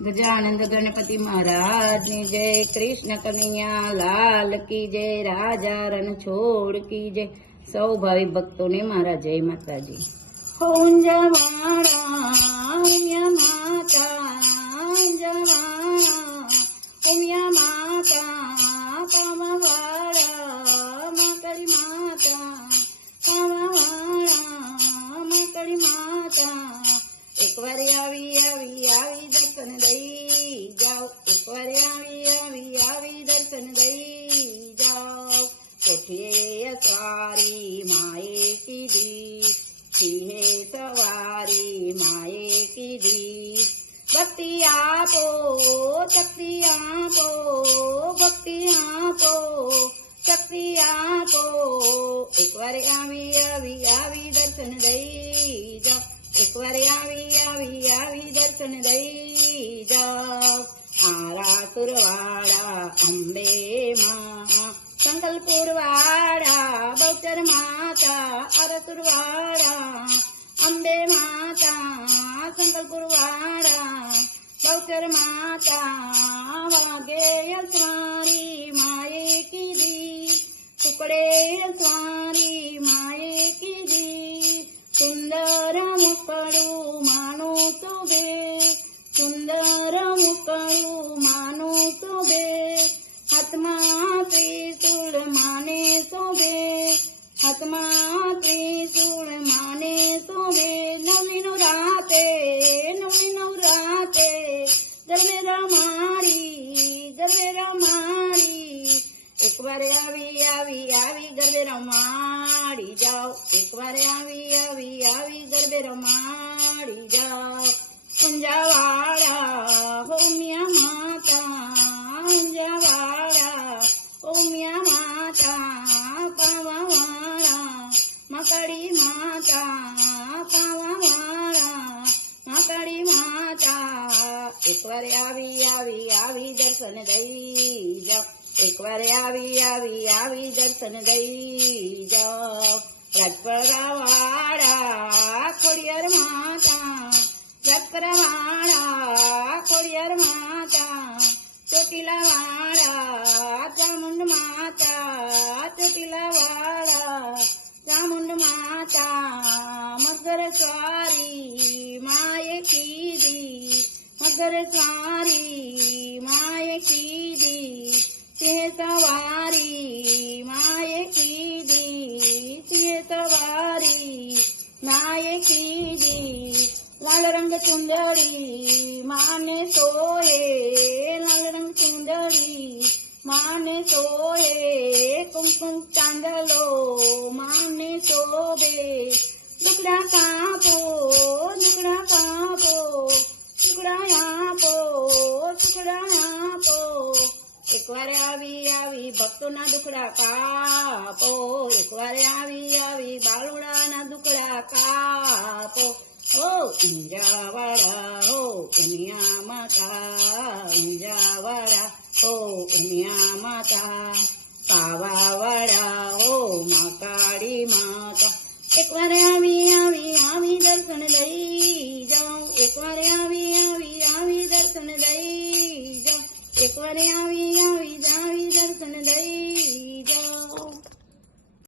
ગજાનંદ ગણપતિ મહારાજની જય, કૃષ્ણ કનૈયા, લાલ કી જય, રાજા રણછોડ કી જય. સૌ ભાવિ ભક્તોને મારા જય માતાજી. આવી આવી આવી દર્શન દઈ જાઓ. એકવાર આવી આવી આવી દર્શન દઈ જાઓ. કોઠીએ સવારી માએ કીધી, સિંહે સવારી માએ કીધી. ભક્તિ આપો, શક્તિ આપો, ભક્તિ આપો, શક્તિ આપો. એકવાર આવી આવી આવી દર્શન દઈ જાઓ. એકવાર આવી આવી આવી દર્શન દઈ જાઓ. આરા સુરવાડા અંબે માં સંકલ્પુર વાડા બહુચર માતા અરસુર વાડા અંબે માતા સંકલ્પુર વાડા બહુચર માતા વાગે સ્વારી માએ કીધી ટુકડે સ્વારી મુકડું માનું શોભે સુંદર મુકડું માનું શોભે હાથમાં ત્રિશુળ માને શોભે હાથમાં ત્રિશુળ માને ગરબે રમાડી એકવાર આવી આવી આવી ગરબે રમાડી જાઓ. એકવાર આવી આવી આવી ગરબે રમાડી જાઓ. ઊંઝાવાળા હોમિયા માતા, ઊંઝાવાળા હોમિયા માતા, પાવાવાળા મકડી માતા, પાવાવાળા મકડી માતા. એકવાર આવી આવી આવી દર્શન દઈ જાઓ. એકવાર આવી આવી આવી દર્શન ગઈ જાઓ રાજપરાવાળા ખોડિયાર માતા રાજપરાવાળા ખોડિયાર માતા ચોટીલા વાળા ચામુંડ માતા ચોટીલા વાળા ચામુંડ માતા મગર સ્વારી માએ કીધી મગર સ્વારી માએ કીધી સવારી માએ કીધી લાલ રંગ ચુંદડી માને સોએ લાલ રંગ ચુંદડી માને સોએ કુમકુમ ચાંદલો માને શોભે દુકડા કાપો દુકડા કાપો ટુકડા આપો ટુકડા આપો એકવાર આવી આવી ભક્તોના દુકડા કાપો એકવાર આવી આવી બાલુડાના દુકડા કાપો ઓ ઊંઝાવાળા હો ઉમિયા માતા ઊંઝાવાળા હો ઉમિયા માતા પાવાવાળા હો માકાળી માતા એકવાર આવી આવી આવી દર્શન લઈ જાઉં એકવાર આવી આવી આવી દર્શન લઈ જાઉં એકવાર આવી આવી આવી દર્શન લઈ જાઓ